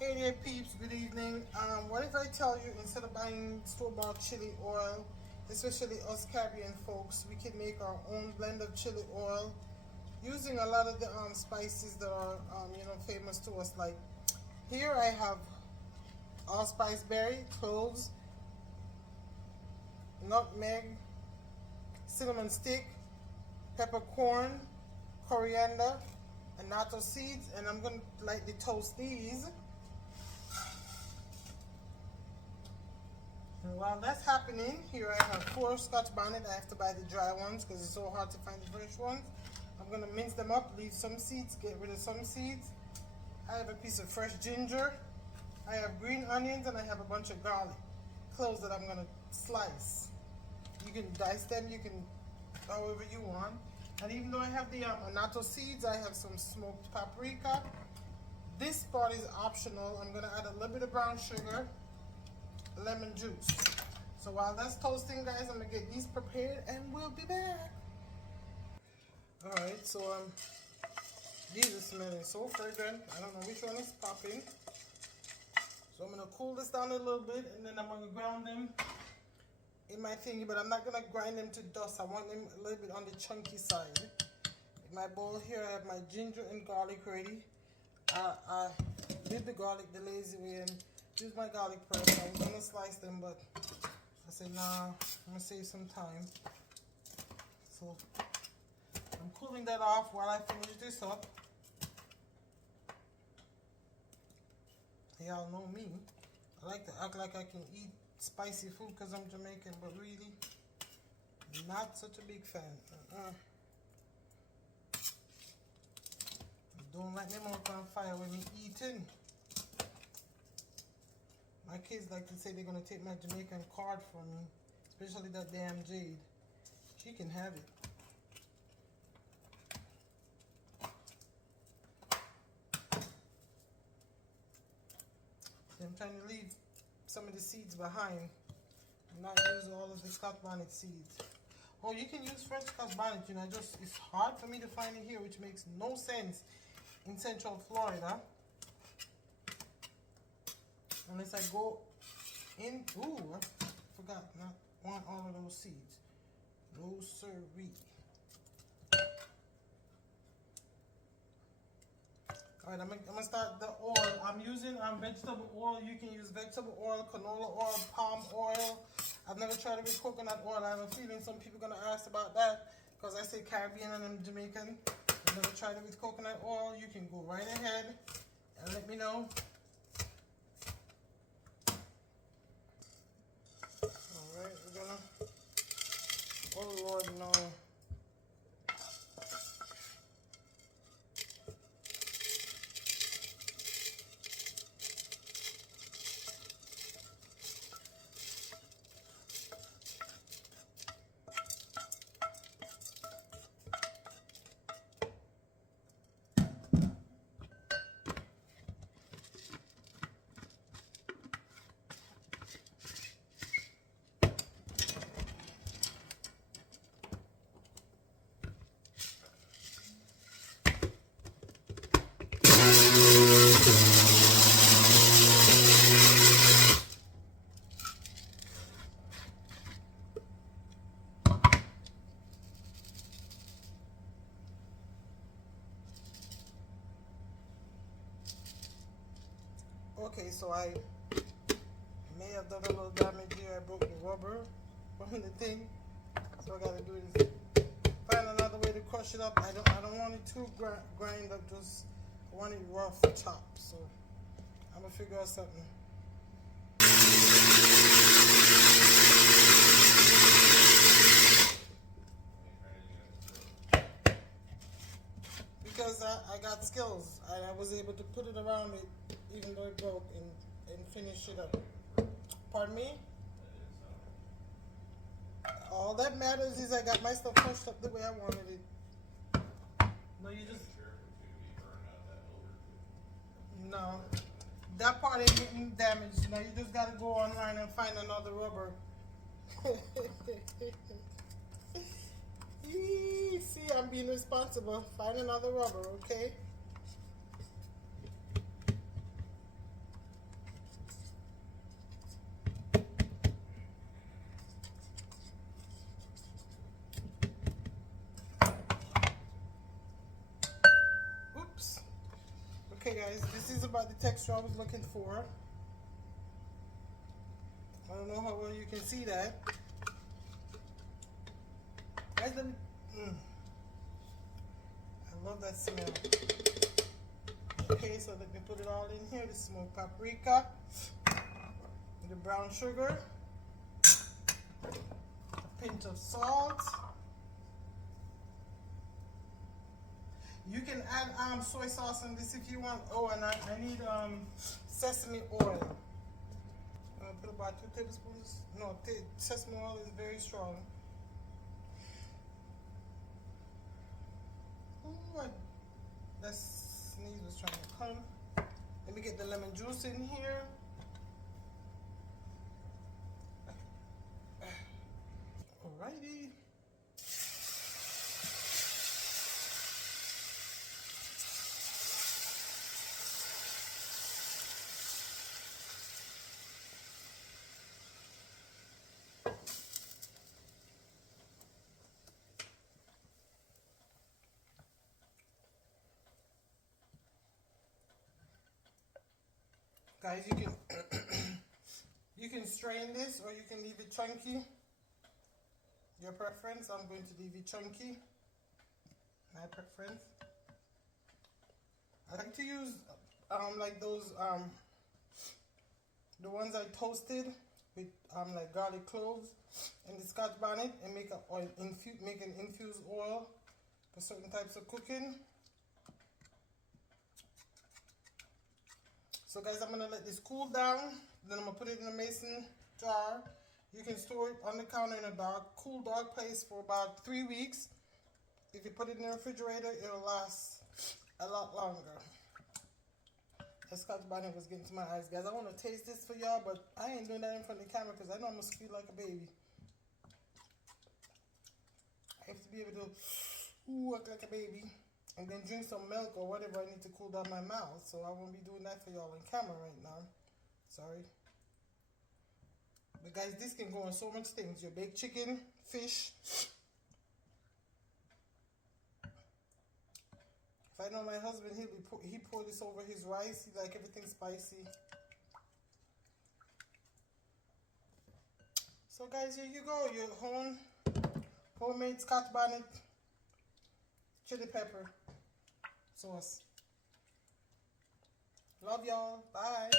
Hey there peeps, good evening. What if I tell you instead of buying store-bought chili oil, especially us Caribbean folks, we can make our own blend of chili oil using a lot of the spices that are famous to us. Like here I have allspice berry, cloves, nutmeg, cinnamon stick, peppercorn, coriander, and natto seeds, and I'm going to lightly toast these. And while that's happening, here I have 4 Scotch Bonnet. I have to buy the dry ones because it's so hard to find the fresh ones. I'm going to mince them up, leave some seeds, get rid of some seeds. I have a piece of fresh ginger. I have green onions, and I have a bunch of garlic cloves that I'm going to slice. You can dice them, you can however you want. And even though I have the annatto seeds, I have some smoked paprika. This part is optional. I'm going to add a little bit of brown sugar, lemon juice. So while that's toasting, guys, I'm gonna get these prepared and we'll be back. Alright, so these are smelling so fragrant. I don't know which one is popping. So I'm gonna cool this down a little bit and then I'm gonna ground them in my thingy, but I'm not gonna grind them to dust. I want them a little bit on the chunky side. In my bowl here I have my ginger and garlic ready. I did the garlic the lazy way and use my garlic press. I was gonna slice them, but I said nah, I'm gonna save some time. So I'm cooling that off while I finish this up. Y'all know me. I like to act like I can eat spicy food because I'm Jamaican, but really not such a big fan. Don't let me mouth on fire when you're eating. My kids like to say they're going to take my Jamaican card from me, especially that damn Jade. She can have it. I'm trying to leave some of the seeds behind and not use all of the Scotch Bonnet seeds. Oh, you can use French Scotch Bonnet, you know, it's hard for me to find it here, which makes no sense in Central Florida. Unless I go in, ooh, I forgot, not want all of those seeds. No siree. Alright, I'm gonna start the oil. I'm using vegetable oil. You can use vegetable oil, canola oil, palm oil. I've never tried it with coconut oil. I have a feeling some people are gonna ask about that because I say Caribbean and I'm Jamaican. I've never tried it with coconut oil. You can go right ahead and let me know. Alright, we're gonna, oh Lord, no. Okay, so I may have done a little damage here. I broke the rubber from the thing. So I gotta do is find another way to crush it up. I don't want it too grind up, just I want it rough chopped. So I'm gonna figure out something. Because I got skills. I was able to put it around it even though it broke and finish it up. Pardon me? All that matters is I got my stuff crushed up the way I wanted it. No, you just... No. That part ain't getting damaged. Now you just gotta go online and find another rubber. See, I'm being responsible. Find another rubber, okay? Okay guys, this is about the texture I was looking for. I don't know how well you can see that. Guys, let me, I love that smell. Okay, so let me put it all in here. The smoked paprika, the brown sugar, a pinch of salt. You can add soy sauce on this if you want. Oh, and I need sesame oil. I'm gonna put about 2 tablespoons. No, sesame oil is very strong. Oh, that sneeze was trying to come. Let me get the lemon juice in here. Alrighty. Guys, you can you can strain this or you can leave it chunky. Your preference. I'm going to leave it chunky. My preference. I like to use like those the ones I toasted with like garlic cloves and the Scotch bonnet and make an infused oil for certain types of cooking. So guys, I'm going to let this cool down. Then I'm going to put it in a mason jar. You can store it on the counter in a cool, dark place for about 3 weeks. If you put it in the refrigerator, it'll last a lot longer. The Scotch bonnet was getting to my eyes, guys. I want to taste this for y'all, but I ain't doing that in front of the camera because I know I'm going to squeal like a baby. I have to be able to work like a baby. And then drink some milk or whatever I need to cool down my mouth. So I won't be doing that for y'all on camera right now. Sorry. But guys, this can go on so much things. Your baked chicken, fish. If I know my husband, he pour this over his rice. He like everything spicy. So guys, here you go. Your homemade Scotch bonnet chili pepper sauce. Love y'all. Bye.